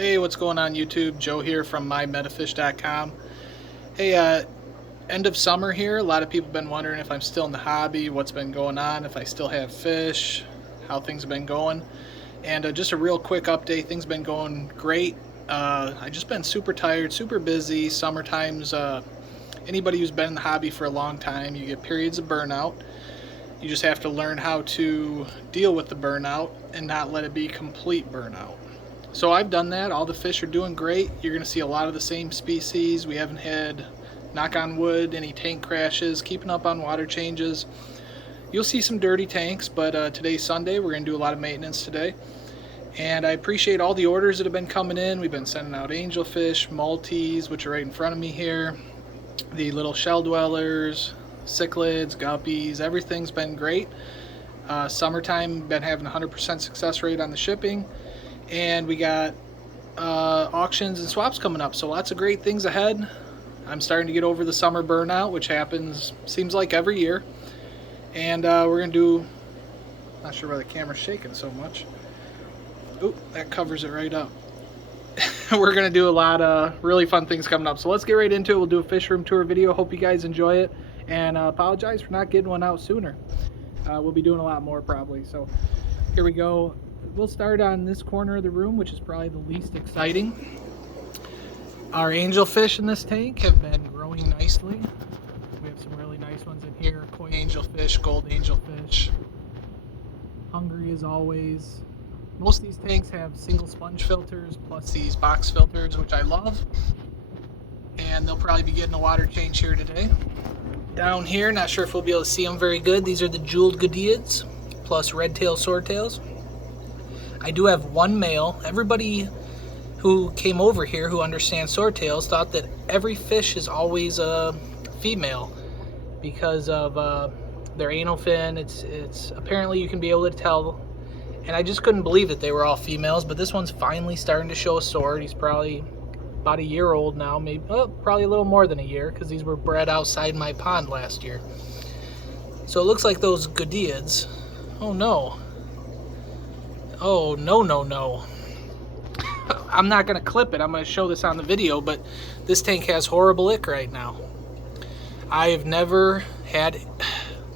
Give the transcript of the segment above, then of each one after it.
Hey, what's going on YouTube? Joe here from mymetafish.com. Hey, end of summer here. A lot of people have been wondering if I'm still in the hobby, what's been going on, if I still have fish, how things have been going. And just a real quick update, things have been going great. I've just been super tired, super busy. Summertime's, anybody who's been in the hobby for a long time, you get periods of burnout. You just have to learn how to deal with the burnout and not let it be complete burnout. So I've done that. All the fish are doing great. You're going to see a lot of the same species. We haven't had, knock on wood, any tank crashes, keeping up on water changes. You'll see some dirty tanks, but today's Sunday. We're going to do a lot of maintenance today. And I appreciate all the orders that have been coming in. We've been sending out angelfish, multis, which are right in front of me here, the little shell dwellers, cichlids, guppies. Everything's been great. Summertime, been having 100% success rate on the shipping. And we got auctions and swaps coming up, so lots of great things ahead. I'm starting to get over the summer burnout, which happens, seems like every year. And we're going to do, not sure why the camera's shaking so much. Oop, that covers it right up. We're going to do a lot of really fun things coming up. So let's get right into it. We'll do a fish room tour video. Hope you guys enjoy it. And apologize for not getting one out sooner. We'll be doing a lot more probably. So here we go. We'll start on this corner of the room, which is probably the least exciting. Our angelfish in this tank have been growing nicely. We have some really nice ones in here. Koi angelfish, gold angelfish. Hungry as always. Most of these tanks have single sponge filters plus these box filters, which I love. And they'll probably be getting a water change here today. Down here, not sure if we'll be able to see them very good. These are the jeweled Goodyids plus red tail swordtails. I do have one male. Everybody who came over here who understands swordtails thought that every fish is always a female because of their anal fin. It's apparently you can be able to tell, and I just couldn't believe that they were all females. But this one's finally starting to show a sword. He's probably about a year old now, maybe probably a little more than a year because these were bred outside my pond last year. So it looks like those Goodyids. Oh no. Oh, no. I'm not going to clip it. I'm going to show this on the video, but this tank has horrible ick right now. I have never had,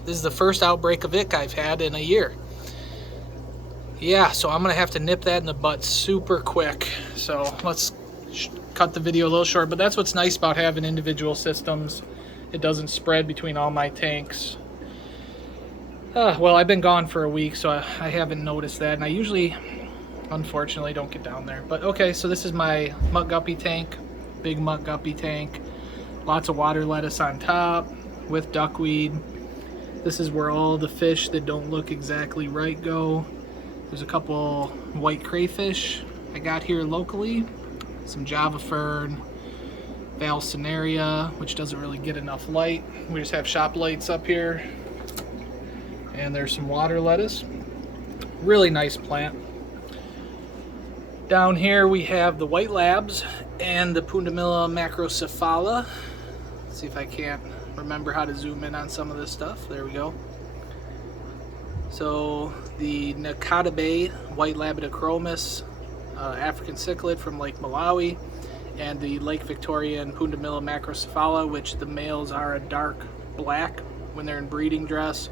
this is the first outbreak of ick I've had in a year. Yeah, so I'm going to have to nip that in the butt super quick. So let's cut the video a little short, but that's what's nice about having individual systems. It doesn't spread between all my tanks. Well, I've been gone for a week, so I haven't noticed that, and I usually, unfortunately, don't get down there. But okay, so this is my muck guppy tank, big muck guppy tank. Lots of water lettuce on top with duckweed. This is where all the fish that don't look exactly right go. There's a couple white crayfish I got here locally, some java fern, valsinaria, which doesn't really get enough light. We just have shop lights up here. And there's some water lettuce. Really nice plant. Down here we have the white labs and the Pundamilla macrocephala. Let's see if I can't remember how to zoom in on some of this stuff. There we go. So the Nakata Bay white labidachromis, African cichlid from Lake Malawi, and the Lake Victorian Pundamilla macrocephala, which the males are a dark black when they're in breeding dress,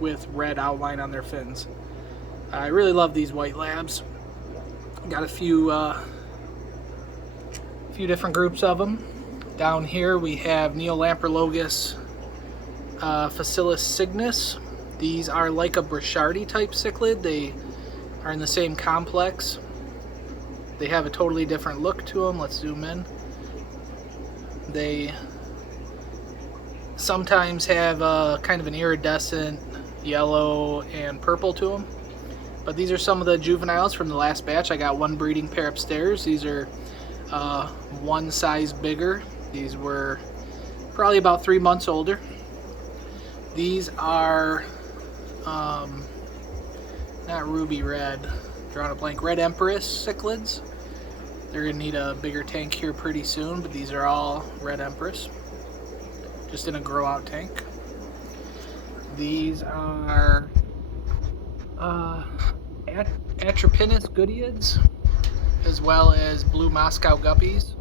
with red outline on their fins. I really love these white labs. Got a few different groups of them. Down here we have Neolamprologus facilis cygnus. These are like a Brichardi type cichlid. They are in the same complex. They have a totally different look to them. Let's zoom in. They sometimes have kind of an iridescent yellow and purple to them, but these are some of the juveniles from the last batch. I got one breeding pair upstairs. These are one size bigger. These were probably about 3 months older. These are not ruby red, drawing a blank, red empress cichlids. They're gonna need a bigger tank here pretty soon, but these are all red empress, just in a grow out tank. These are Atropinus Goodyids. as well as blue Moscow guppies.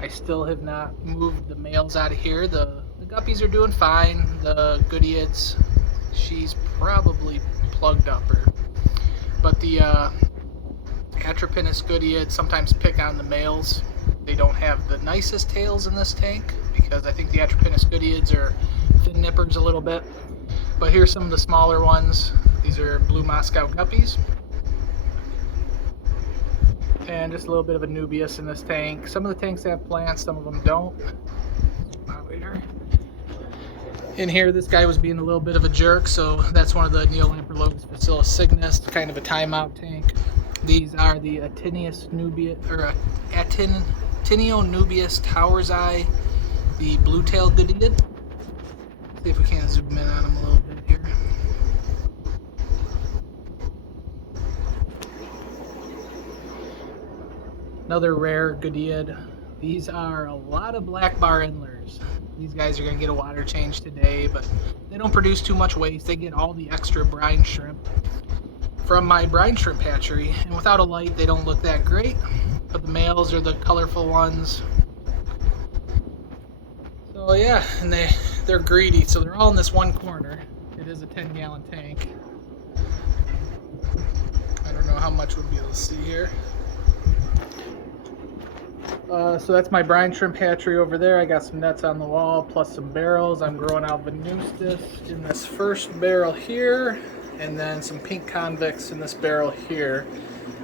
I still have not moved the males out of here. The guppies are doing fine. The Goodyids, she's probably plugged up her. But the Atropinus Goodyids sometimes pick on the males. They don't have the nicest tails in this tank because I think the Atropinus Goodyids are fin nippers a little bit. But here's some of the smaller ones. These are blue Moscow guppies. And just a little bit of a Nubius in this tank. Some of the tanks have plants, some of them don't. In here, this guy was being a little bit of a jerk, so that's one of the Neolamprologus facilis cygnus, kind of a timeout tank. These are the Atinio Nubius Tower's Eye, the blue-tailed Goodyids. See if we can zoom in on them a little bit here. Another rare Goodyids. These are a lot of black bar Endlers. These guys are going to get a water change today, but they don't produce too much waste. They get all the extra brine shrimp from my brine shrimp hatchery, and without a light they don't look that great, but the males are the colorful ones. So yeah, and they're greedy, so they're all in this one corner. It is a 10-gallon tank. I don't know how much we'll be able to see here. So that's my brine shrimp hatchery over there. I got some nets on the wall plus some barrels. I'm growing out Venustus in this first barrel here, and then some pink convicts in this barrel here.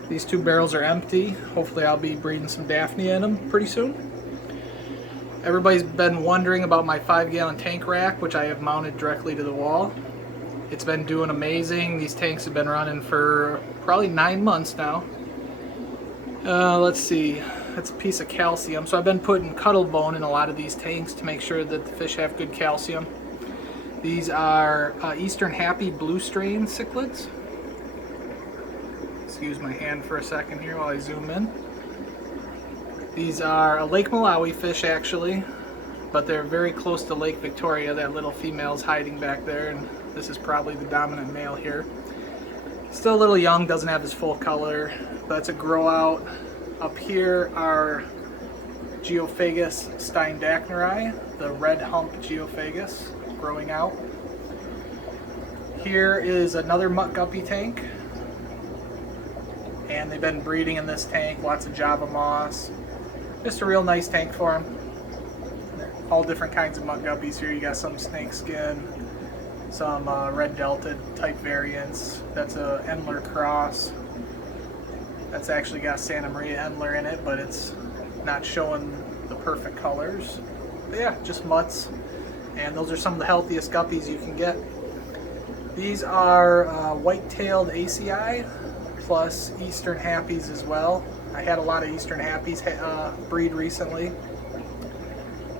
These two barrels are empty. Hopefully I'll be breeding some Daphne in them pretty soon. Everybody's been wondering about my 5-gallon tank rack, which I have mounted directly to the wall. It's been doing amazing. These tanks have been running for probably 9 months now. Let's see. That's a piece of calcium. So I've been putting cuttle bone in a lot of these tanks to make sure that the fish have good calcium. These are Eastern Happy Blue Strain cichlids. Excuse my hand for a second here while I zoom in. These are a Lake Malawi fish actually, but they're very close to Lake Victoria. That little female's hiding back there, and this is probably the dominant male here. Still a little young, doesn't have his full color, but it's a grow out. Up here are Geophagus steindachnerii, the red hump Geophagus growing out. Here is another mutt guppy tank, and they've been breeding in this tank, lots of Java moss. Just a real nice tank for them. All different kinds of mutt guppies here. You got some snake skin, some red delta type variants. That's a Endler cross. That's actually got Santa Maria Endler in it, but it's not showing the perfect colors. But yeah, just mutts. And those are some of the healthiest guppies you can get. These are white-tailed ACI plus Eastern Happies as well. I had a lot of Eastern Happies breed recently,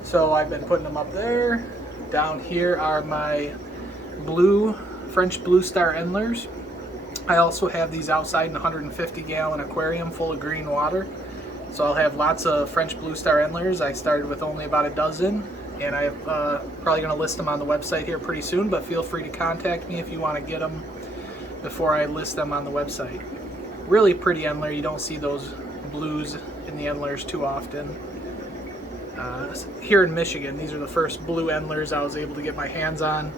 so I've been putting them up there. Down here are my French Blue Star Endlers. I also have these outside in a 150-gallon aquarium full of green water. So I'll have lots of French Blue Star Endlers. I started with only about a dozen, and I'm probably going to list them on the website here pretty soon, but feel free to contact me if you want to get them before I list them on the website. Really pretty Endler. You don't see those blues in the Endlers too often. Here in Michigan, these are the first blue Endlers I was able to get my hands on.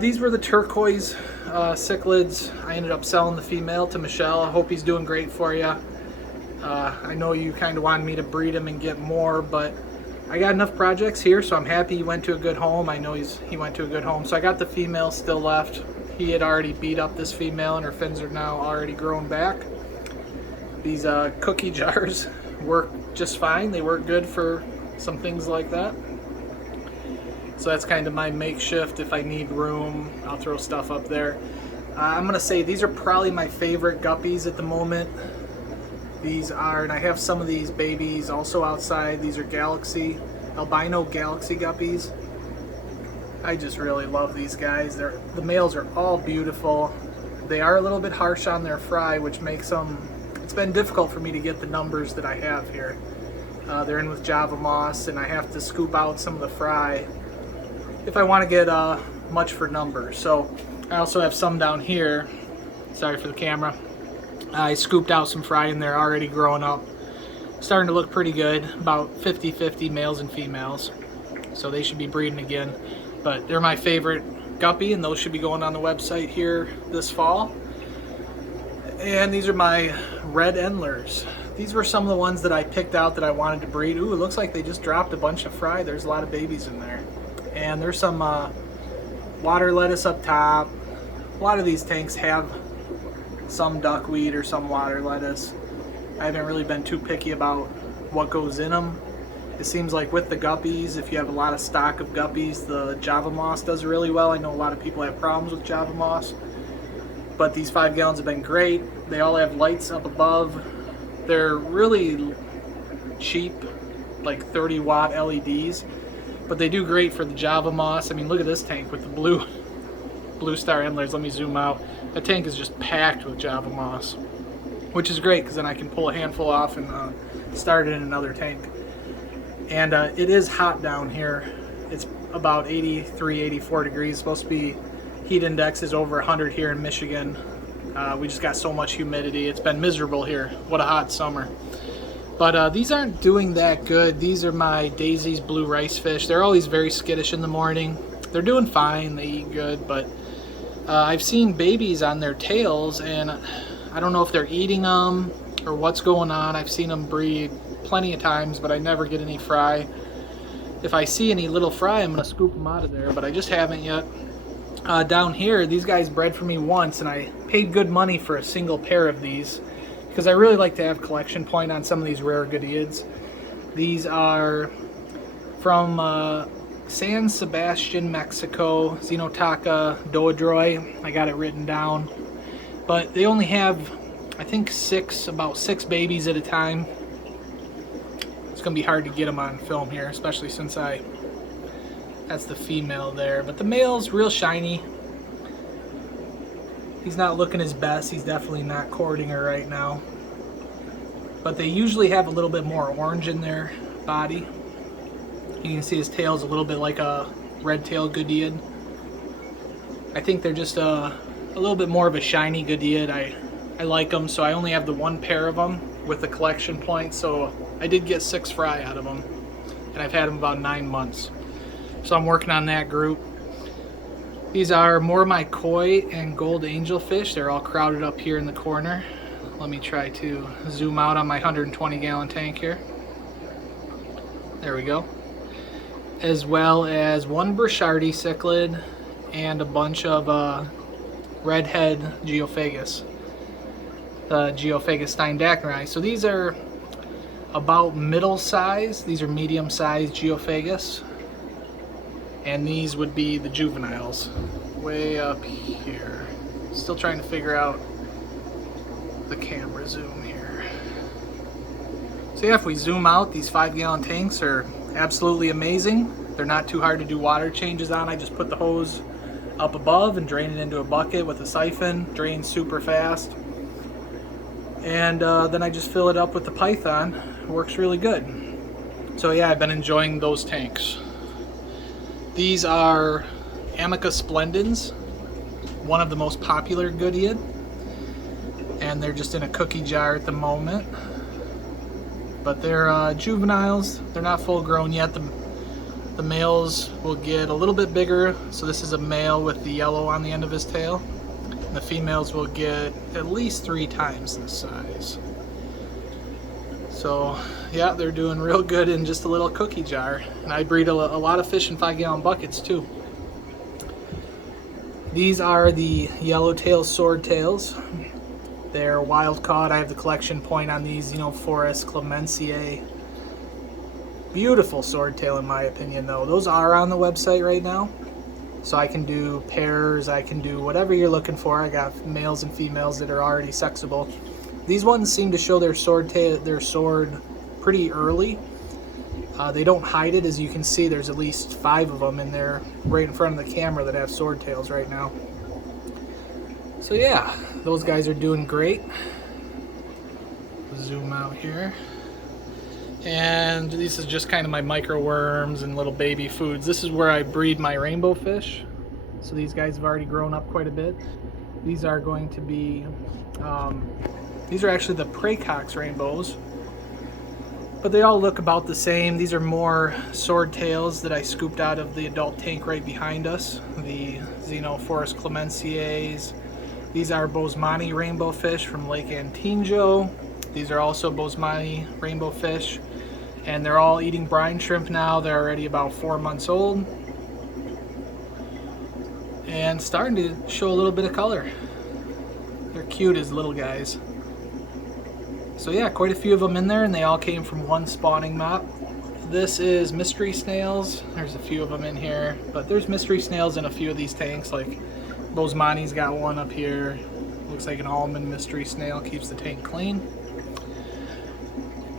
These were the turquoise cichlids. I ended up selling the female to Michelle. I hope he's doing great for you. I know you kind of wanted me to breed him and get more, but I got enough projects here, so I'm happy he went to a good home. I know he went to a good home. So I got the female still left. He had already beat up this female, and her fins are now already grown back. These cookie jars work just fine. They work good for some things like that. So that's kind of my makeshift. If I need room, I'll throw stuff up there. I'm going to say these are probably my favorite guppies at the moment. These are, and I have some of these babies also outside. These are albino galaxy guppies. I just really love these guys. The males are all beautiful. They are a little bit harsh on their fry, which makes them, it's been difficult for me to get the numbers that I have here. They're in with Java moss, and I have to scoop out some of the fry if I want to get much for numbers. So I also have some down here. Sorry for the camera. I scooped out some fry in there already growing up. Starting to look pretty good, about 50-50 males and females. So they should be breeding again. But they're my favorite guppy, and those should be going on the website here this fall. And these are my red Endlers. These were some of the ones that I picked out that I wanted to breed. Ooh, it looks like they just dropped a bunch of fry. There's a lot of babies in there. And there's some water lettuce up top. A lot of these tanks have some duckweed or some water lettuce. I haven't really been too picky about what goes in them. It seems like with the guppies, if you have a lot of stock of guppies, the Java moss does really well. I know a lot of people have problems with Java moss, but these 5 gallons have been great. They all have lights up above. They're really cheap, like 30-watt LEDs, but they do great for the Java moss. I mean, look at this tank with the blue star Endlers. Let me zoom out. That tank is just packed with Java moss, which is great because then I can pull a handful off and start it in another tank. And it is hot down here. It's about 83, 84 degrees. It's supposed to be, heat index is over 100 here in Michigan. We just got so much humidity. It's been miserable here. What a hot summer. But these aren't doing that good. These are my Daisy's blue Ricefish. They're always very skittish in the morning. They're doing fine. They eat good, but I've seen babies on their tails, and I don't know if they're eating them or what's going on. I've seen them breed plenty of times, but I never get any fry. If I see any little fry, I'm going to scoop them out of there, but I just haven't yet. Down here, these guys bred for me once, and I paid good money for a single pair of these because I really like to have collection point on some of these rare Goodyids. These are from San Sebastian, Mexico, Xenotaka doadroy. I got it written down, but they only have, I think, about six babies at a time. It's gonna be hard to get them on film here, especially since that's the female there, but the male's real shiny. He's not looking his best. He's definitely not courting her right now, but they usually have a little bit more orange in their body. You can see his tail's a little bit like a red-tailed Goodyiid. I think they're just a little bit more of a shiny Goodyiid. I like them, so I only have the one pair of them with the collection point, so I did get 6 fry out of them, and I've had them about 9 months. So I'm working on that group. These are more of my koi and gold angelfish. They're all crowded up here in the corner. Let me try to zoom out on my 120-gallon tank here. There we go. As well as one Burchardi cichlid and a bunch of redhead geophagus. The Geophagus steindacheri. So these are about middle size. These are medium sized Geophagus. And these would be the juveniles. Way up here. Still trying to figure out the camera zoom here. So yeah, if we zoom out, these 5-gallon tanks are absolutely amazing. They're not too hard to do water changes on. I just put the hose up above and drain it into a bucket with a siphon. Drains super fast. And then I just fill it up with the Python. It works really good. So yeah, I've been enjoying those tanks. These are Amica splendens, one of the most popular Goodyiid, and they're just in a cookie jar at the moment. But they're juveniles. They're not full grown yet. The males will get a little bit bigger. So this is a male with the yellow on the end of his tail. And the females will get at least 3 times this size. So yeah, they're doing real good in just a little cookie jar. And I breed a lot of fish in 5-gallon buckets too. These are the yellowtail swordtails. They're wild caught. I have the collection point on these, Forest Clemenciae. Beautiful swordtail in my opinion though. Those are on the website right now. So I can do pairs, I can do whatever you're looking for. I got males and females that are already sexable. These ones seem to show their sword pretty early. They don't hide it, as you can see. There's at least 5 of them in there right in front of the camera that have sword tails right now. So yeah, those guys are doing great. Zoom out here. And this is just kind of my micro worms and little baby foods. This is where I breed my Rainbowfish. So these guys have already grown up quite a bit. These are going to be These are actually the Plecos rainbows, but they all look about the same. These are more swordtails that I scooped out of the adult tank right behind us, the Xenophorus clemencies. These are Bosemani rainbow fish from Lake Antinjo. These are also Bosemani rainbow fish, and they're all eating brine shrimp now. They're already about 4 months old and starting to show a little bit of color. They're cute as little guys. So yeah, quite a few of them in there, and they all came from one spawning mop. This is mystery snails. There's a few of them in here, but there's mystery snails in a few of these tanks. Like Bosemani's got one up here. Looks like an almond mystery snail, keeps the tank clean.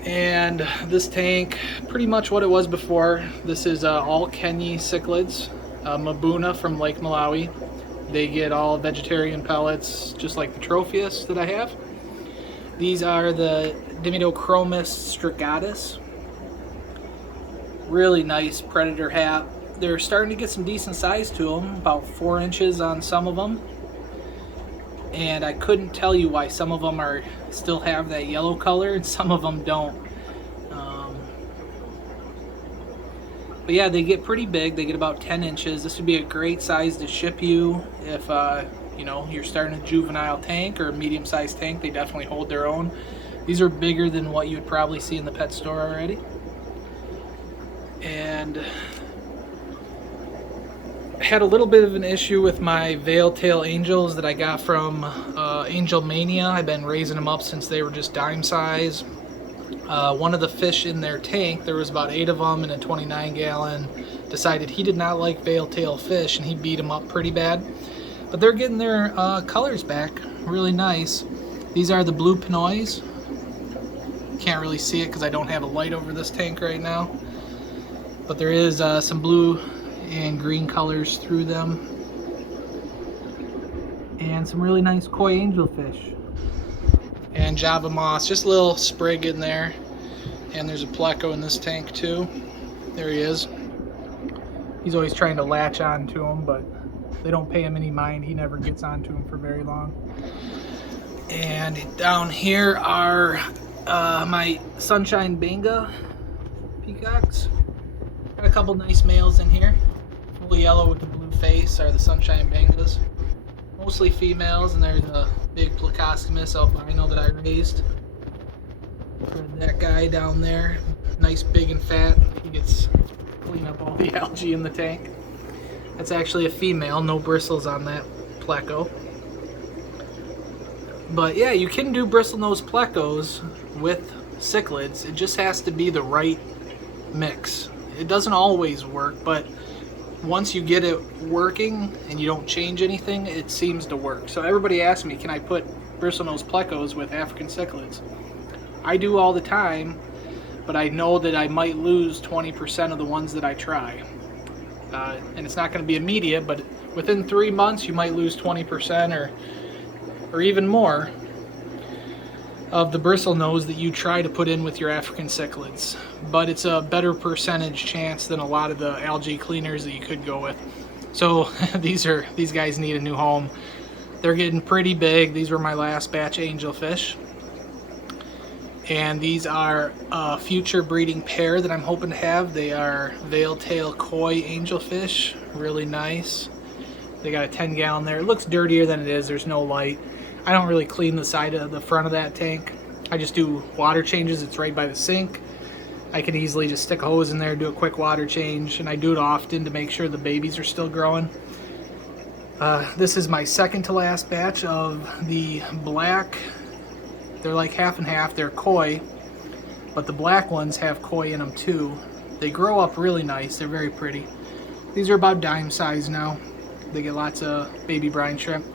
And this tank, pretty much what it was before. This is all Kenyi cichlids, Mabuna from Lake Malawi. They get all vegetarian pellets, just like the Tropheus that I have. These are the Dimidochromis strigatus. Really nice predator hat. They're starting to get some decent size to them, about 4 inches on some of them. And I couldn't tell you why some of them still have that yellow color and some of them don't. But yeah, they get pretty big. They get about 10 inches. This would be a great size to ship you if you know, you're starting a juvenile tank or a medium-sized tank. They definitely hold their own. These are bigger than what you would probably see in the pet store already. And I had a little bit of an issue with my veil-tail angels that I got from Angel Mania. I've been raising them up since they were just dime size. One of the fish in their tank, there was about 8 of them in a 29-gallon, decided he did not like veil-tail fish, and he beat them up pretty bad. But they're getting their colors back, really nice. These are the blue pinoys. Can't really see it because I don't have a light over this tank right now. But there is some blue and green colors through them. And some really nice koi angelfish. And Java moss, just a little sprig in there. And there's a pleco in this tank too. There he is. He's always trying to latch on to him, but they don't pay him any mind. He never gets onto him for very long. And down here are my sunshine benga peacocks. Got a couple nice males in here. Full yellow with the blue face are the sunshine bengas. Mostly females, and there's a big plecostomus albino that I raised. That guy down there, nice big and fat. He gets clean up all the algae in the tank. That's actually a female, no bristles on that pleco. But yeah, you can do bristlenose plecos with cichlids. It just has to be the right mix. It doesn't always work, but once you get it working and you don't change anything, it seems to work. So everybody asks me, can I put bristlenose plecos with African cichlids? I do all the time, but I know that I might lose 20% of the ones that I try. And it's not going to be immediate, but within 3 months you might lose 20% or even more of the bristlenose that you try to put in with your African cichlids. But it's a better percentage chance than a lot of the algae cleaners that you could go with. So these guys need a new home. They're getting pretty big. These were my last batch angelfish. And these are a future breeding pair that I'm hoping to have. They are veil-tail koi angelfish, really nice. They got a 10-gallon there. It looks dirtier than it is. There's no light. I don't really clean the side of the front of that tank. I just do water changes. It's right by the sink. I can easily just stick a hose in there, do a quick water change, and I do it often to make sure the babies are still growing. This is my second to last batch of the black. They're like half and half. They're koi, but the black ones have koi in them too. They grow up really nice. They're very pretty. These are about dime size now. They get lots of baby brine shrimp.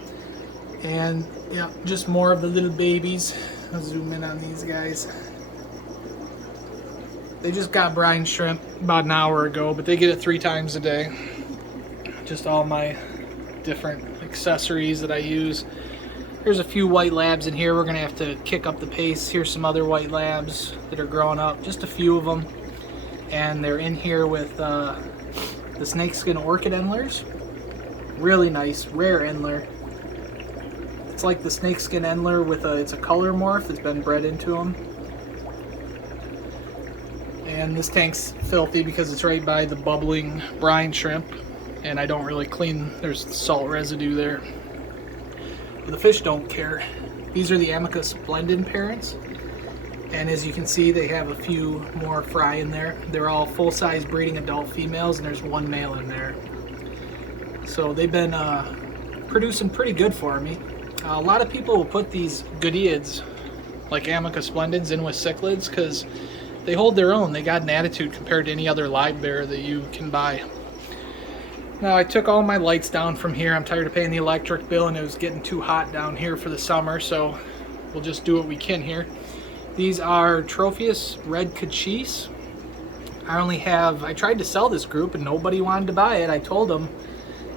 And yeah, just more of the little babies. I'll zoom in on these guys. They just got brine shrimp about an hour ago, but they get it 3 times a day. Just all my different accessories that I use. There's a few white labs in here. We're gonna have to kick up the pace. Here's some other white labs that are growing up, just a few of them. And they're in here with the snakeskin orchid endlers. Really nice, rare endler. It's like the snakeskin Endler with it's a color morph that's been bred into them. And this tank's filthy because it's right by the bubbling brine shrimp, and I don't really clean. There's salt residue there. But the fish don't care. These are the Amicus blended parents, and as you can see, they have a few more fry in there. They're all full-size breeding adult females, and there's one male in there. So they've been producing pretty good for me. A lot of people will put these Goodyids, like Amicus blendeds, in with cichlids because they hold their own. They got an attitude compared to any other live bearer that you can buy. Now, I took all my lights down from here. I'm tired of paying the electric bill, and it was getting too hot down here for the summer, so we'll just do what we can here. These are Tropheus red cachis. I tried to sell this group, and nobody wanted to buy it. I told them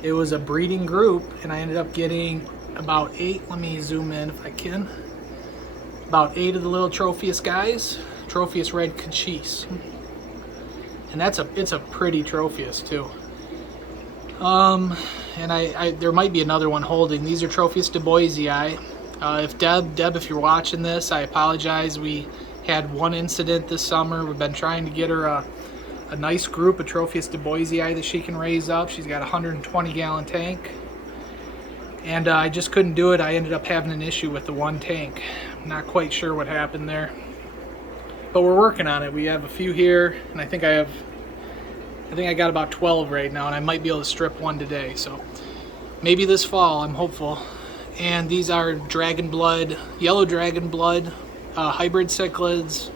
it was a breeding group, and I ended up getting about 8. Let me zoom in if I can. About 8 of the little Tropheus guys. Tropheus red cachis. And it's a pretty Tropheus, too. And there might be another one holding. These are Tropheus duboisii. If Deb, if you're watching this, I apologize. We had one incident this summer. We've been trying to get her a nice group of Tropheus duboisii that she can raise up. She's got a 120-gallon tank. And I just couldn't do it. I ended up having an issue with the one tank. I'm not quite sure what happened there. But we're working on it. We have a few here, and I think I got about 12 right now, and I might be able to strip one today. So maybe this fall, I'm hopeful. And these are dragon blood, yellow dragon blood, hybrid cichlids,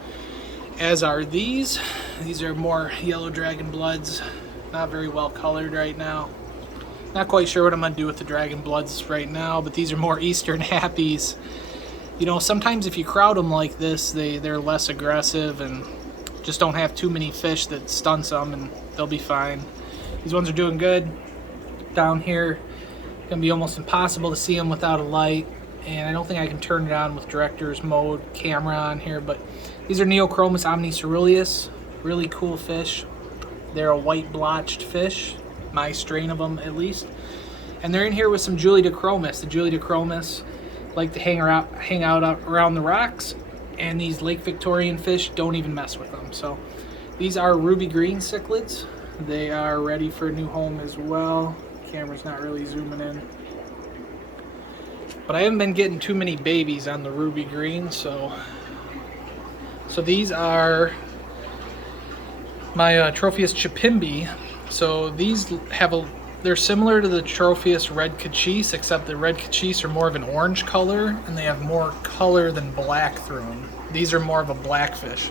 as are these. These are more yellow dragon bloods, not very well colored right now. Not quite sure what I'm going to do with the dragon bloods right now, but these are more eastern happies. You know, sometimes if you crowd them like this, they're less aggressive and just don't have too many fish that stun some, and they'll be fine. These ones are doing good. Down here, it's going to be almost impossible to see them without a light, and I don't think I can turn it on with director's mode camera on here, but these are Neochromis omniceruleus. Really cool fish. They're a white blotched fish, my strain of them at least. And they're in here with some Julidochromis. The Julidochromis like to hang out around the rocks, and these Lake Victorian fish don't even mess with them. So these are ruby green cichlids. They are ready for a new home as well. Camera's not really zooming in, but I haven't been getting too many babies on the ruby green. So these are my Tropheus chipimbi. So these they're similar to the Tropheus red cachis, except the red cachis are more of an orange color, and they have more color than black through them. These are more of a black fish.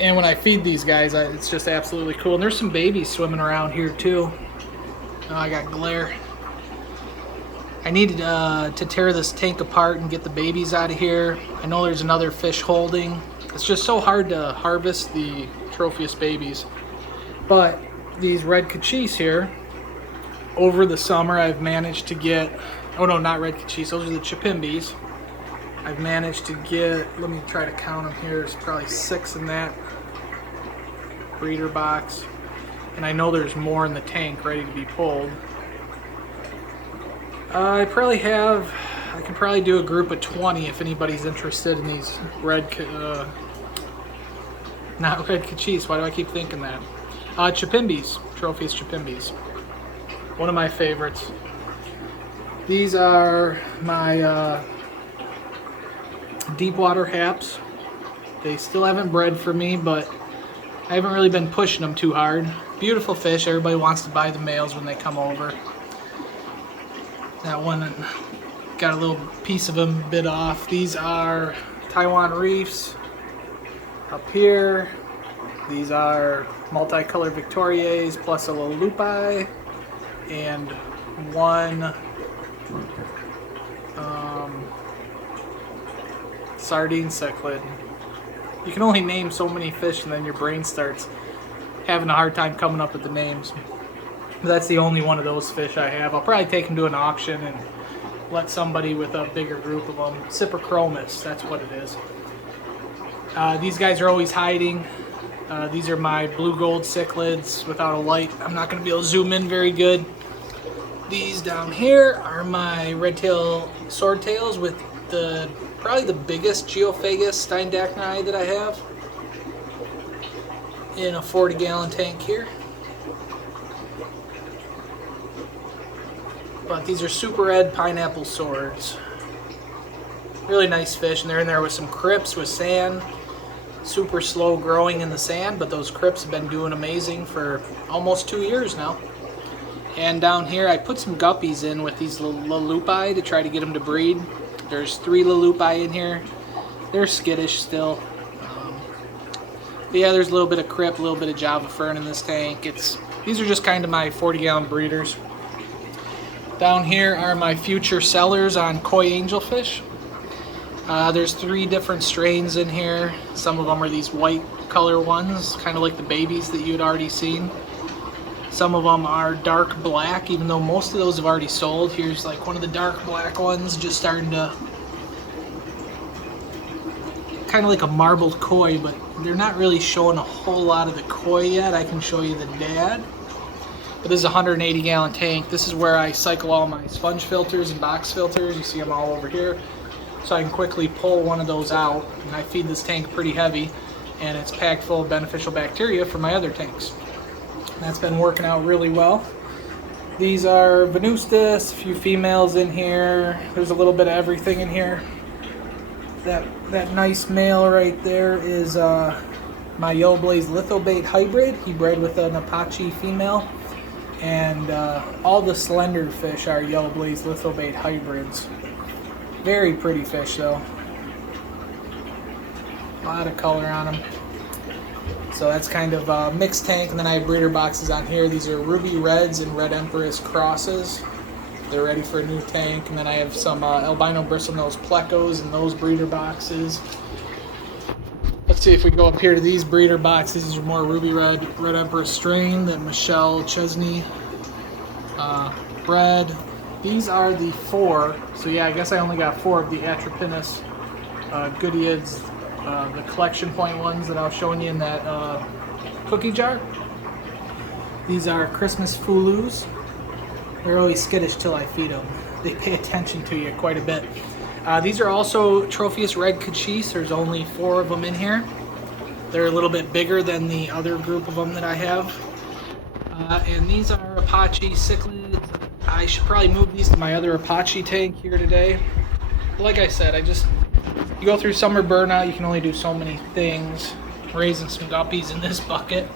And when I feed these guys, it's just absolutely cool. And there's some babies swimming around here too. Oh, I got glare. I needed to tear this tank apart and get the babies out of here. I know there's another fish holding. It's just so hard to harvest the Tropheus babies. But these red cachis here, over the summer I've managed to get, oh no, not red cachis, those are the chipimbis. I've managed to get, let me try to count them here, there's probably 6 in that breeder box. And I know there's more in the tank ready to be pulled. I can probably do a group of 20 if anybody's interested in these not red cachis, why do I keep thinking that? Chipimbis, Tropheus chipimbis. One of my favorites. These are my deep water haps. They still haven't bred for me, but I haven't really been pushing them too hard. Beautiful fish. Everybody wants to buy the males when they come over. That one got a little piece of them bit off. These are Taiwan reefs up here. These are multicolored Victorias plus a little lupi and one sardine cichlid. You can only name so many fish, and then your brain starts having a hard time coming up with the names. But that's the only one of those fish I have. I'll probably take them to an auction and let somebody with a bigger group of them. Cyprichromis, that's what it is. These guys are always hiding. These are my blue gold cichlids without a light. I'm not going to be able to zoom in very good. These down here are my red-tailed swordtails with probably the biggest Geophagus steindachni that I have in a 40-gallon tank here. But these are super red pineapple swords. Really nice fish, and they're in there with some crypts with sand. Super slow growing in the sand, but those crypts have been doing amazing for almost 2 years now. And down here I put some guppies in with these lalupi to try to get them to breed. There's 3 lalupi in here. They're skittish still. But yeah, there's a little bit of crypt, a little bit of Java fern in this tank. These are just kind of my 40-gallon breeders. Down here are my future sellers on koi angelfish. There's 3 different strains in here. Some of them are these white color ones, kind of like the babies that you had already seen. Some of them are dark black, even though most of those have already sold. Here's like one of the dark black ones, just starting to, kind of like a marbled koi, but they're not really showing a whole lot of the koi yet. I can show you the dad. But this is a 180-gallon tank. This is where I cycle all my sponge filters and box filters. You see them all over here. So I can quickly pull one of those out, and I feed this tank pretty heavy, and it's packed full of beneficial bacteria for my other tanks. That's been working out really well. These are Venustus, a few females in here. There's a little bit of everything in here. That nice male right there is my Yellow Blaze Lithobate hybrid. He bred with an Apache female. And all the slender fish are Yellow Blaze Lithobate hybrids. Very pretty fish though. A lot of color on them. So that's kind of a mixed tank, and then I have breeder boxes on here. These are Ruby Reds and Red Empress crosses. They're ready for a new tank. And then I have some albino bristlenose plecos in those breeder boxes. Let's see if we go up here to these breeder boxes. These are more Ruby Red Empress strain that Michelle Chesney bred. These are the 4. So yeah, I guess I only got 4 of the Atropinus Goodyids, the collection point ones that I was showing you in that cookie jar. These are Christmas Fulus. They're always skittish till I feed them. They pay attention to you quite a bit. These are also Tropheus Red Cachis. There's only 4 of them in here. They're a little bit bigger than the other group of them that I have. And these are Apache cichlids. I should probably move these to my other Apache tank here today. But like I said, you go through summer burnout, you can only do so many things. Raising some guppies in this bucket.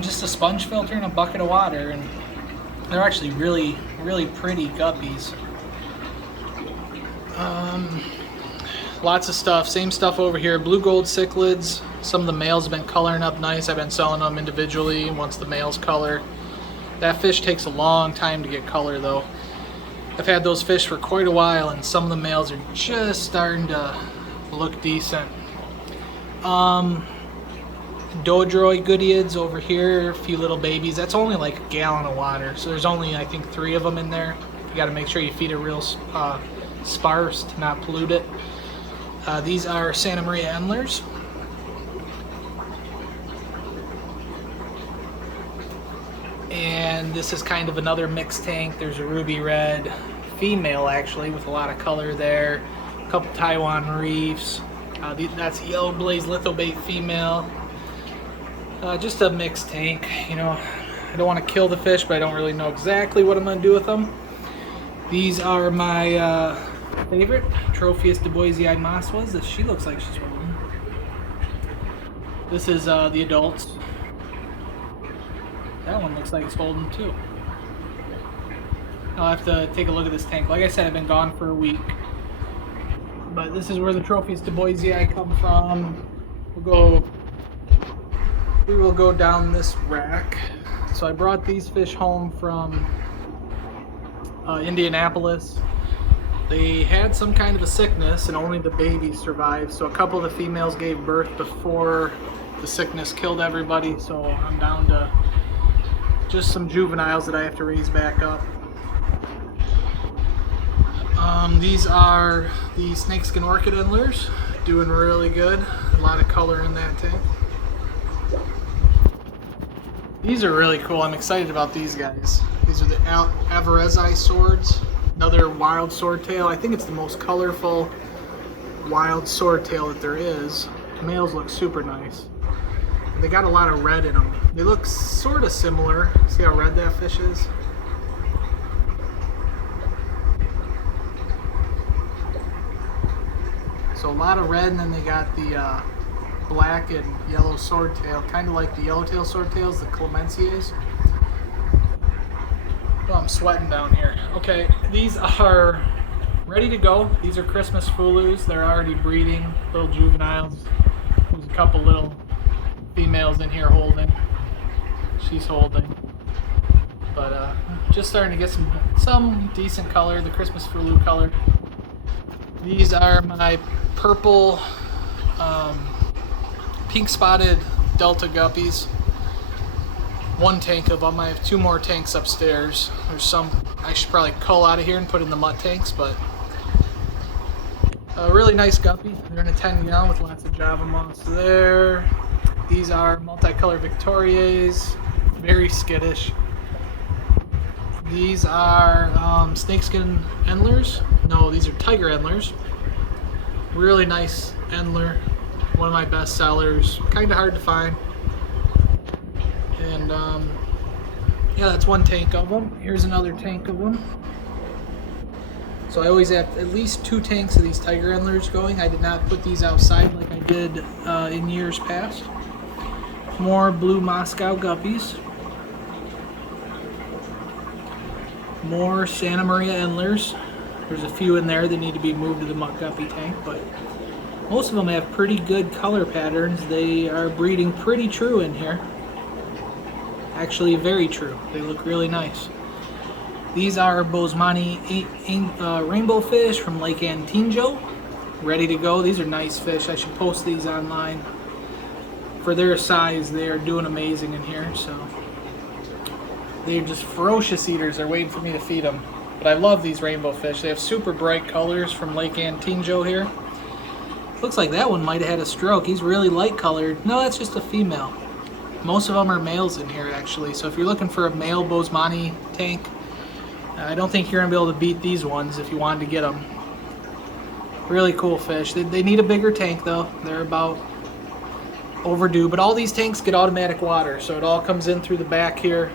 Just a sponge filter and a bucket of water, and they're actually really, really pretty guppies. Lots of stuff. Same stuff over here. Blue gold cichlids. Some of the males have been coloring up nice. I've been selling them individually once the males color. That fish takes a long time to get color though. I've had those fish for quite a while, and some of the males are just starting to look decent. Dodroy Goodyids over here, a few little babies. That's only like a gallon of water, so there's only I think 3 of them in there. You got to make sure you feed it real sparse to not pollute it. These are Santa Maria Endlers. And this is kind of another mixed tank. There's a ruby red female actually with a lot of color there. A couple Taiwan reefs. That's Yellow Blaze Lithobate female. Just a mixed tank. You know, I don't want to kill the fish, but I don't really know exactly what I'm going to do with them. These are my favorite, Tropheus duboisii maswas. She looks like she's holding. This is the adults. That one looks like it's holding too. I'll have to take a look at this tank. Like I said, I've been gone for a week. But this is where the Tropheus duboisii come from. We will go down this rack. So I brought these fish home from Indianapolis. They had some kind of a sickness and only the babies survived. So a couple of the females gave birth before the sickness killed everybody. So I'm down to just some juveniles that I have to raise back up. These are the snakeskin orchid endlers, doing really good. A lot of color in that tank. These are really cool. I'm excited about these guys. These are the Avarezi swords. Another wild swordtail. I think it's the most colorful wild swordtail that there is. The males look super nice. They got a lot of red in them. They look sort of similar. See how red that fish is? So a lot of red, and then they got the black and yellow swordtail, kind of like the yellowtail swordtails, the Clemencias. Oh, I'm sweating down here. Okay, these are ready to go. These are Christmas Fulus. They're already breeding, little juveniles. There's a couple little females in here holding. She's holding. But just starting to get some decent color, the Christmas Fulu color. These are my purple pink spotted Delta guppies. One tank of them. I have 2 more tanks upstairs. There's some I should probably cull out of here and put in the mutt tanks, but a really nice guppy. They're in a 10 gallon with lots of Java moths there. These are multicolored Victorias, very skittish. These are snakeskin Endlers. No, these are tiger Endlers. Really nice Endler. One of my best sellers. Kind of hard to find. And yeah, that's one tank of them. Here's another tank of them. So I always have at least 2 tanks of these tiger Endlers going. I did not put these outside like I did in years past. More blue Moscow guppies. More Santa Maria Endlers. There's a few in there that need to be moved to the mutt guppy tank, but most of them have pretty good color patterns. They are breeding pretty true in here. Actually, very true. They look really nice. These are Bozeman Rainbowfish from Lake Antinjo. Ready to go. These are nice fish. I should post these online. For their size, they are doing amazing in here. So they're just ferocious eaters. They're waiting for me to feed them. But I love these rainbow fish. They have super bright colors from Lake Antinjo here. Looks like that one might have had a stroke. He's really light colored. No, that's just a female. Most of them are males in here actually. So if you're looking for a male Bozeman tank, I don't think you're going to be able to beat these ones if you wanted to get them. Really cool fish. They need a bigger tank though. They're about overdue. But all these tanks get automatic water. So it all comes in through the back here.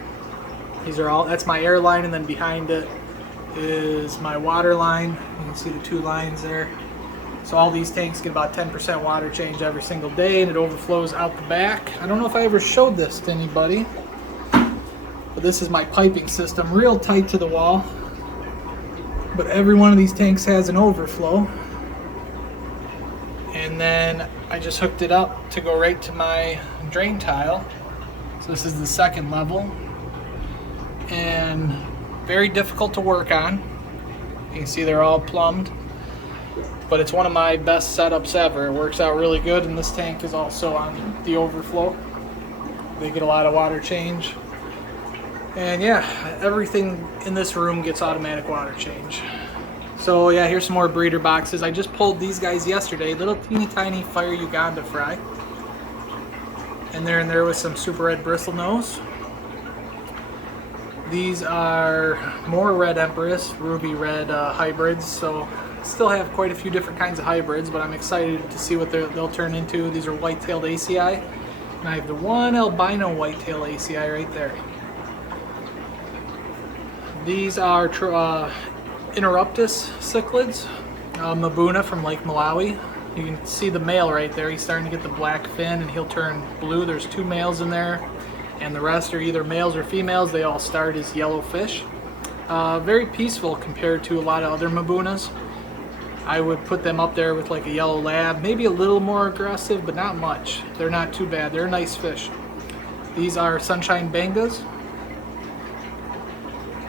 These are all, that's my air line, and then behind it is my water line. You can see the 2 lines there. So all these tanks get about 10% water change every single day, and it overflows out the back. I don't know if I ever showed this to anybody, but this is my piping system, real tight to the wall. But every one of these tanks has an overflow. And then I just hooked it up to go right to my drain tile. So this is the 2nd level. And very difficult to work on. You can see they're all plumbed. But it's one of my best setups ever. It works out really good, and this tank is also on the overflow. They get a lot of water change. And yeah, everything in this room gets automatic water change. So yeah, here's some more breeder boxes. I just pulled these guys yesterday, little teeny tiny Fire Uganda fry. And they're in there with some super red bristlenose. These are more red Empress, ruby red hybrids, so still have quite a few different kinds of hybrids, but I'm excited to see what they'll turn into. These are white-tailed ACI, and I have the one albino white-tailed ACI right there. These are Interruptus cichlids, Mabuna from Lake Malawi. You can see the male right there. He's starting to get the black fin, and he'll turn blue. There's 2 males in there, and the rest are either males or females. They all start as yellow fish. Very peaceful compared to a lot of other Mabunas. I would put them up there with like a yellow lab, maybe a little more aggressive, but not much. They're not too bad. They're nice fish. These are Sunshine Bangas.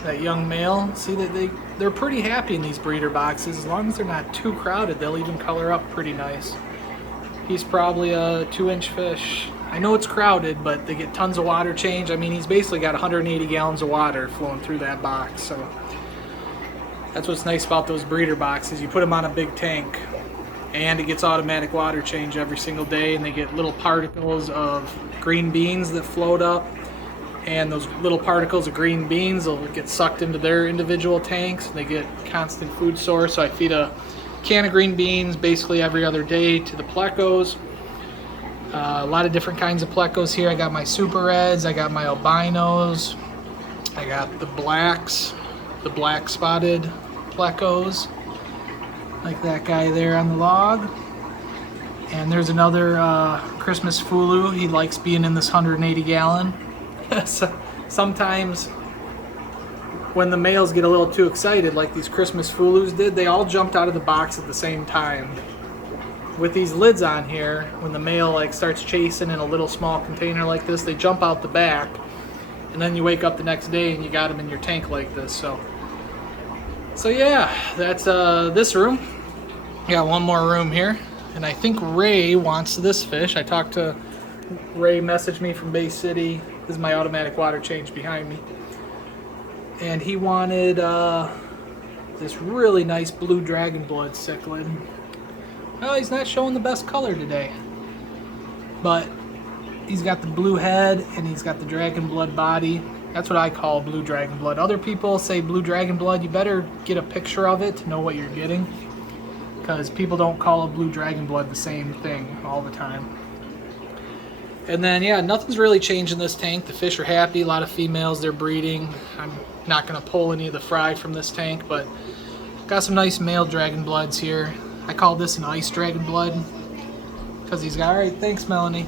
That young male, see that they're pretty happy in these breeder boxes. As long as they're not too crowded, they'll even color up pretty nice. He's probably a 2-inch fish. I know it's crowded, but they get tons of water change. I mean, he's basically got 180 gallons of water flowing through that box. So that's what's nice about those breeder boxes. You put them on a big tank, and it gets automatic water change every single day, and they get little particles of green beans that float up. and those little particles of green beans will get sucked into their individual tanks. They get constant food source, so I feed a can of green beans basically every other day to the plecos. A lot of different kinds of plecos here. I got my super reds, I got my albinos, I got the blacks, the black spotted plecos, like that guy there on the log. And there's another Christmas Fulu. He likes being in this 180 gallon. So sometimes when the males get a little too excited, like these Christmas Fulus did, they all jumped out of the box at the same time. With these lids on here, when the male like starts chasing in a little small container like this, they jump out the back, and then you wake up the next day and you got them in your tank like this. So yeah, that's this room. I got one more room here, and I think Ray wants this fish. I talked to Ray, messaged me from Bay City. This is my automatic water change behind me, and he wanted this really nice blue dragon blood cichlid. Well, he's not showing the best color today, but he's got the blue head and he's got the dragon blood body. That's what I call blue dragon blood. Other people say blue dragon blood. You better get a picture of it to know what you're getting, because people don't call a blue dragon blood the same thing all the time. And then, yeah, nothing's really changed in this tank. The fish are happy. A lot of females, they're breeding. I'm not going to pull any of the fry from this tank, but got some nice male dragon bloods here. I call this an ice dragon blood because he's got, all right, thanks Melanie,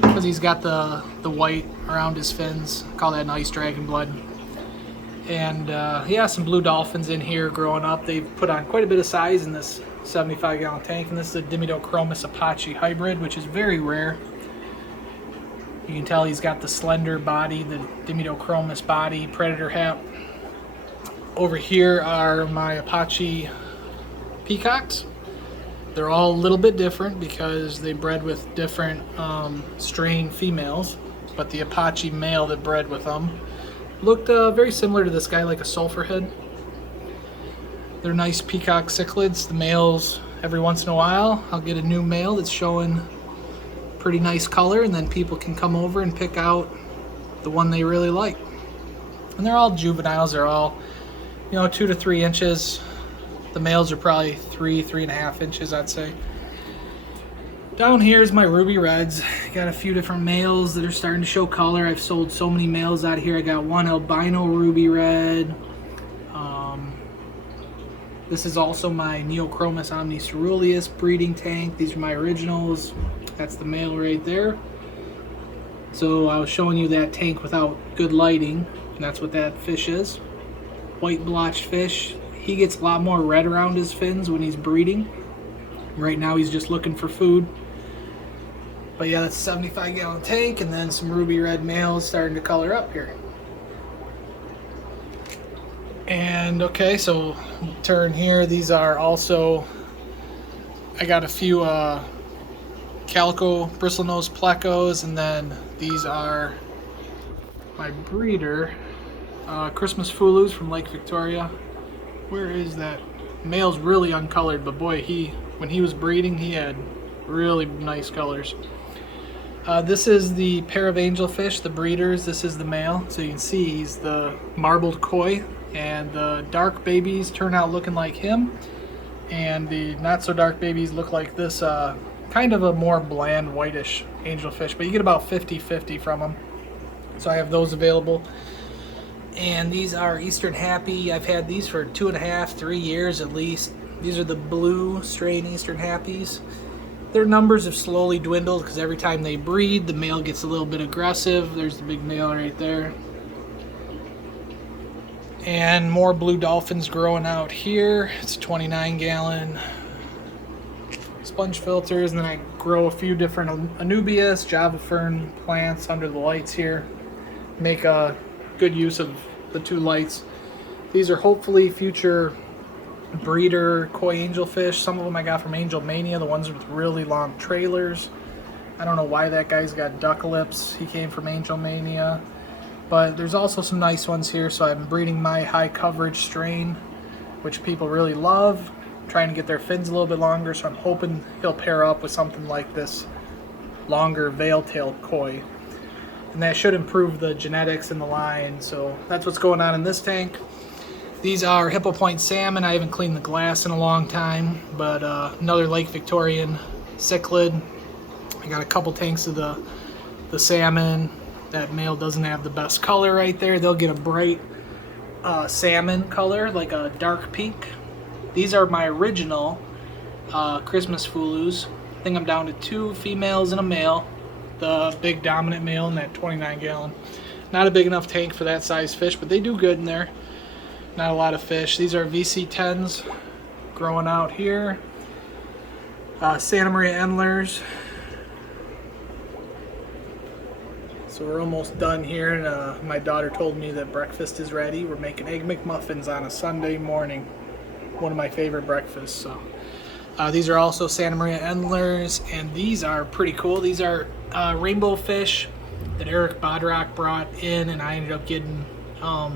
because he's got the white around his fins. I call that an ice dragon blood. And yeah, some blue dolphins in here growing up. They've put on quite a bit of size in this 75 gallon tank, and this is a Dimidochromis Apache hybrid, which is very rare. You can tell he's got the slender body, the Dimidochromis body, predator hat. Over here are my Apache peacocks. They're all a little bit different because they bred with different strain females, but the Apache male that bred with them looked very similar to this guy, like a sulfur head. They're nice peacock cichlids. The males, every once in a while, I'll get a new male that's showing pretty nice color, and then people can come over and pick out the one they really like. And they're all juveniles. They're all, 2 to 3 inches. The males are probably 3.5 inches, I'd say. Down here is my ruby reds. Got a few different males that are starting to show color. I've sold so many males out here. I got one albino ruby red. This is also my Neochromis omniceruleus breeding tank. These are my originals. That's the male right there. So I was showing you that tank without good lighting, and that's what that fish is. White blotched fish. He gets a lot more red around his fins when he's breeding. Right now he's just looking for food. But yeah, that's a 75 gallon tank, and then some ruby red males starting to color up here. And okay, so turn here. These are also, I got a few calico bristlenose plecos, and then these are my breeder Christmas Fulus from Lake Victoria. Where is that? Male's really uncolored, but boy, when he was breeding, he had really nice colors. This is the pair of angelfish, the breeders. This is the male, so you can see he's the marbled koi, and the dark babies turn out looking like him, and the not so dark babies look like this kind of a more bland whitish angelfish, but you get about 50-50 from them. So I have those available. And these are Eastern Happy. I've had these for 2.5-3 years at least. These are the blue strain Eastern Happies. Their numbers have slowly dwindled because every time they breed, the male gets a little bit aggressive. There's the big male right there. And more blue dolphins growing out here. It's 29 gallon sponge filters, and then I grow a few different Anubias, Java fern plants under the lights here. Make a good use of the 2 lights. These are hopefully future breeder koi angelfish. Some of them I got from Angel Mania, the ones with really long trailers. I don't know why that guy's got duck lips. He came from Angel Mania. But there's also some nice ones here, so I'm breeding my high coverage strain, which people really love. I'm trying to get their fins a little bit longer, so I'm hoping he'll pair up with something like this longer veil-tailed koi. and that should improve the genetics in the line. So that's what's going on in this tank. These are Hippo Point salmon. I haven't cleaned the glass in a long time, but another Lake Victorian cichlid. I got a couple tanks of the salmon. That male doesn't have the best color right there. They'll get a bright salmon color, like a dark pink. These are my original Christmas Fulus. I think I'm down to 2 females and a male. The big dominant male in that 29 gallon. Not a big enough tank for that size fish, but they do good in there. Not a lot of fish. These are VC10s growing out here. Santa Maria Endlers. So we're almost done here, and my daughter told me that breakfast is ready. We're making Egg McMuffins on a Sunday morning. One of my favorite breakfasts. So these are also Santa Maria Endlers, and these are pretty cool. These are Rainbowfish that Eric Bodrock brought in, and I ended up getting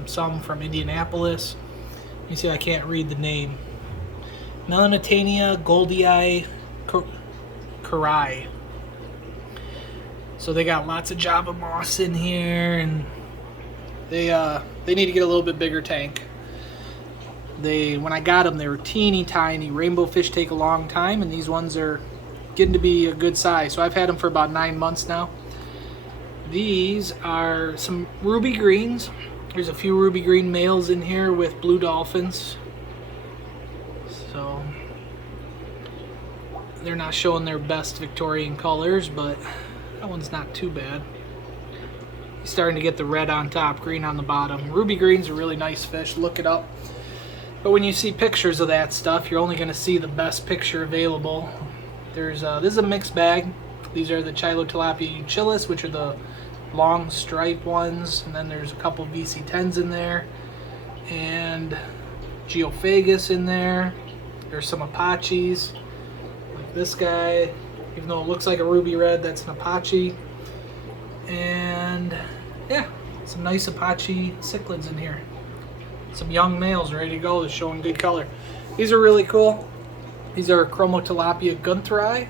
some from Indianapolis. You see, I can't read the name. Melanitania goldii karai. So they got lots of Java moss in here, and they need to get a little bit bigger tank. When I got them, they were teeny tiny. Rainbowfish take a long time, and these ones are getting to be a good size. So I've had them for about 9 months now. These are some ruby greens. There's a few ruby green males in here with blue dolphins. So they're not showing their best Victorian colors, but that one's not too bad. He's starting to get the red on top, green on the bottom. Ruby green's a really nice fish. Look it up. But when you see pictures of that stuff, you're only going to see the best picture available. This is a mixed bag. These are the Chilotilapia uchilis, which are the long stripe ones, and then there's a couple VC10s in there, and Geophagus in there. There's some Apaches, like this guy. Even though it looks like a ruby red, that's an Apache. And yeah, some nice Apache cichlids in here. Some young males ready to go. They're showing good color. These are really cool. These are Chromotilapia guntheri.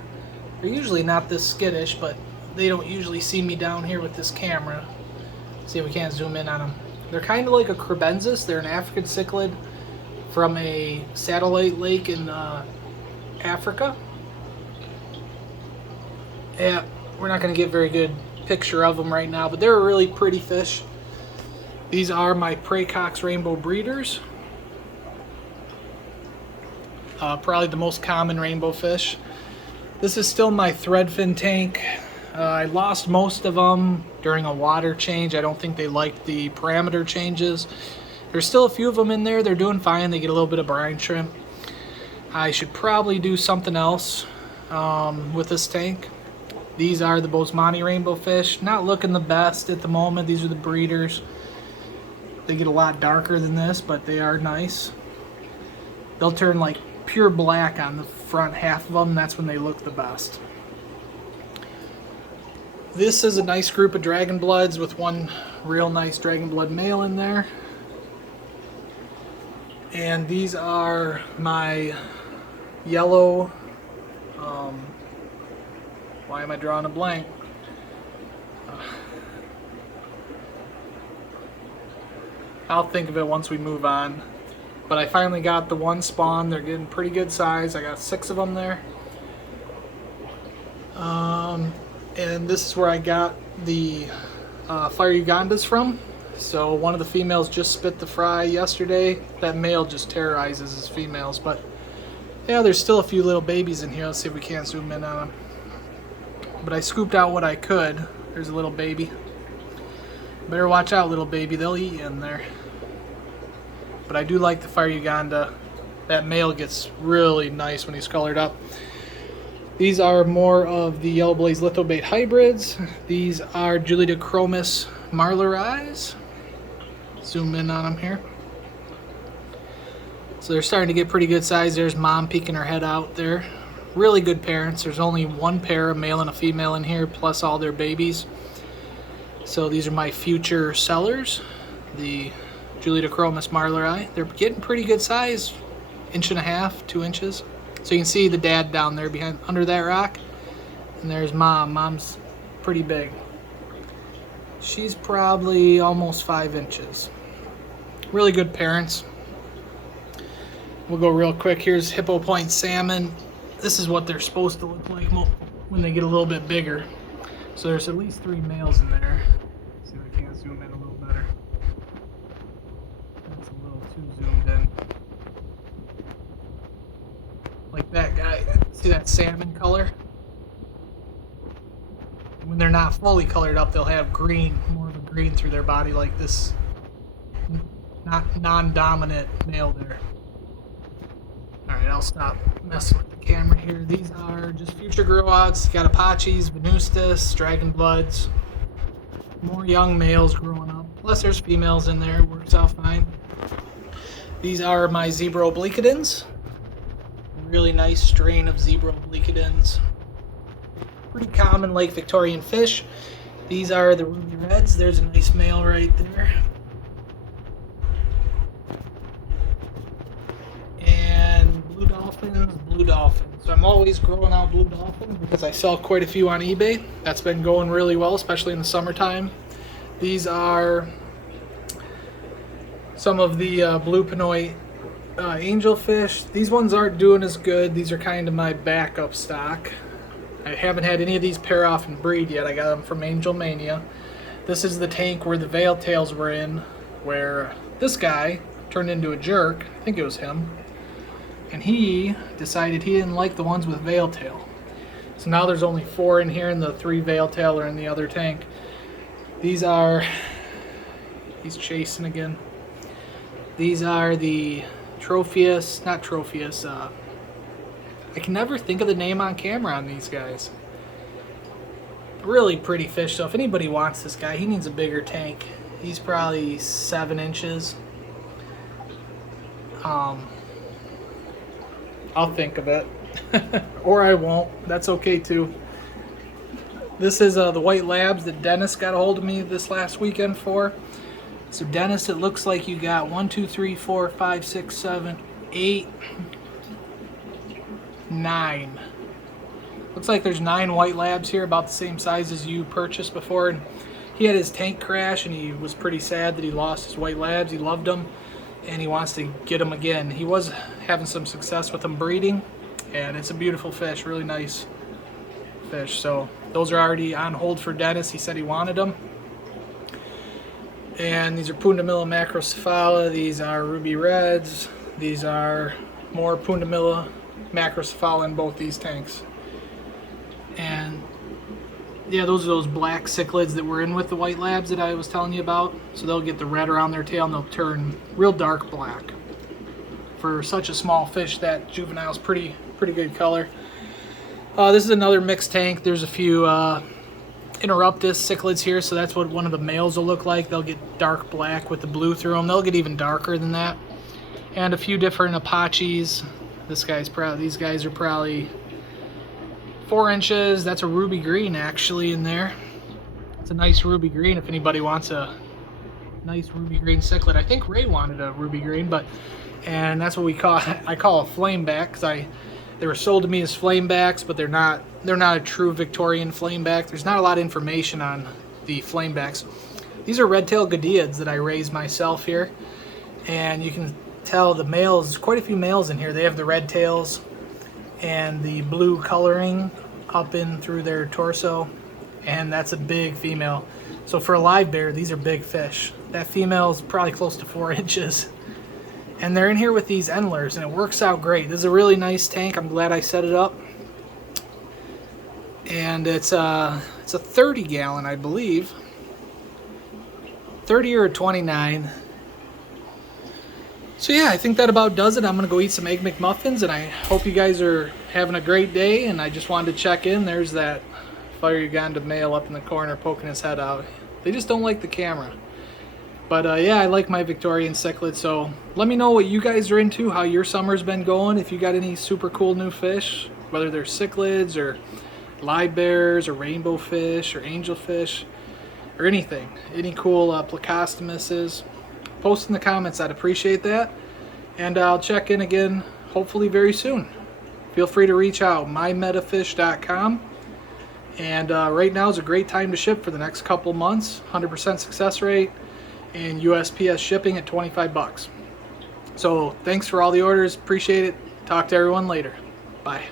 They're usually not this skittish, but they don't usually see me down here with this camera. See if we can't zoom in on them. They're kind of like a crebensis. They're an African cichlid from a satellite lake in Africa. Yeah, we're not going to get a very good picture of them right now, but they're a really pretty fish. These are my Praecox rainbow breeders. Probably the most common rainbow fish. This is still my threadfin tank. I lost most of them during a water change. I don't think they liked the parameter changes. There's still a few of them in there. They're doing fine. They get a little bit of brine shrimp. I should probably do something else with this tank. These are the Bosemani rainbow fish. Not looking the best at the moment. These are the breeders. They get a lot darker than this, but they are nice. They'll turn like pure black on the front half of them. That's when they look the best. This is a nice group of dragon bloods with one real nice dragon blood male in there. And these are my yellow, why am I drawing a blank? I'll think of it once we move on. But I finally got the one spawn. They're getting pretty good size. I got 6 of them there. And this is where I got the fire Ugandas from. So one of the females just spit the fry yesterday. That male just terrorizes his females. But yeah, there's still a few little babies in here. Let's see if we can't zoom in on them. But I scooped out what I could. There's a little baby. Better watch out, little baby. They'll eat you in there. But I do like the fire Uganda. That male gets really nice when he's colored up. These are more of the yellow blaze lithobate hybrids. These are Julidochromis marleri. Zoom in on them here. So they're starting to get pretty good size. There's mom peeking her head out there. Really good parents. There's only one pair, a male and a female in here, plus all their babies. So these are my future sellers, the Julidochromis marleri. They're getting pretty good size, 1.5 inches, 2 inches. So you can see the dad down there under that rock, and there's mom. Mom's pretty big. She's probably almost 5 inches. Really good parents. We'll go real quick. Here's hippo point salmon. This is what they're supposed to look like when they get a little bit bigger. So there's at least 3 males in there. Let's see if I can't zoom in a little better. That's a little too zoomed in. Like that guy. See that salmon color? When they're not fully colored up, they'll have green, more of a green through their body like this not non-dominant male there. Alright, I'll stop messing with the camera here. These are just future grow outs. You got Apaches, Venustus, Dragon Bloods. More young males growing up. Plus there's females in there. It works out fine. These are my zebra obliquidans. Really nice strain of zebra obliquidans. Pretty common Lake Victorian fish. These are the ruby reds. There's a nice male right there. And blue dolphins. So I'm always growing out blue dolphins because I sell quite a few on eBay. That's been going really well, especially in the summertime. These are some of the blue pinoy angelfish. These ones aren't doing as good. These are kind of my backup stock. I haven't had any of these pair off and breed yet. I got them from Angel Mania. This is the tank where the veil tails were in, where this guy turned into a jerk. I think it was him. And he decided he didn't like the ones with veil tail. So now there's only 4 in here and the 3 veil tail are in the other tank. These are, he's chasing again. These are the Tropheus, not Tropheus, I can never think of the name on camera on these guys. Really pretty fish, so if anybody wants this guy, he needs a bigger tank. He's probably 7 inches. I'll think of it. Or I won't. That's okay too. This is the white labs that Dennis got a hold of me this last weekend for. So Dennis, it looks like you got 1, 2, 3, 4, 5, 6, 7, 8, 9. Looks like there's 9 white labs here, about the same size as you purchased before. And he had his tank crash and he was pretty sad that he lost his white labs. He loved them and he wants to get them again. He was having some success with them breeding, and it's a beautiful fish, really nice fish. So those are already on hold for Dennis. He said he wanted them. And these are Pundamilla macrocephala. These are ruby reds. These are more Pundamilla macrocephala in both these tanks. And yeah, those are those black cichlids that were in with the white labs that I was telling you about. So they'll get the red around their tail and they'll turn real dark black. For such a small fish, that juvenile's pretty good color. This is another mixed tank. There's a few Interruptus cichlids here, so that's what one of the males will look like. They'll get dark black with the blue through them. They'll get even darker than that. And a few different Apaches. These guys are probably 4 inches. That's a ruby green actually in there. It's a nice ruby green if anybody wants a nice ruby green cichlid. I think Ray wanted a ruby green, and that's what I call a flameback, because they were sold to me as flamebacks, but they're not a true Victorian flameback. There's not a lot of information on the flamebacks. These are red-tailed Goodyids that I raised myself here, and you can tell the males, quite a few males in here. They have the red tails and the blue coloring up in through their torso, and that's a big female. So for a live bear, these are big fish. That female is probably close to 4 inches. And they're in here with these Endlers, and it works out great. This is a really nice tank. I'm glad I set it up. And it's a 30 gallon, I believe. 30 or a 29. So yeah, I think that about does it. I'm gonna go eat some Egg McMuffins, and I hope you guys are having a great day. And I just wanted to check in. There's that fire Uganda male up in the corner poking his head out. They just don't like the camera. But yeah, I like my Victorian cichlid, so let me know what you guys are into, how your summer's been going, if you got any super cool new fish, whether they're cichlids or livebearers or rainbowfish or angelfish or anything. Any cool plecostomuses. Post in the comments, I'd appreciate that. And I'll check in again hopefully very soon. Feel free to reach out, mymetafish.com. And right now is a great time to ship for the next couple months. 100% success rate and USPS shipping at 25 bucks. So thanks for all the orders. Appreciate it. Talk to everyone later. Bye.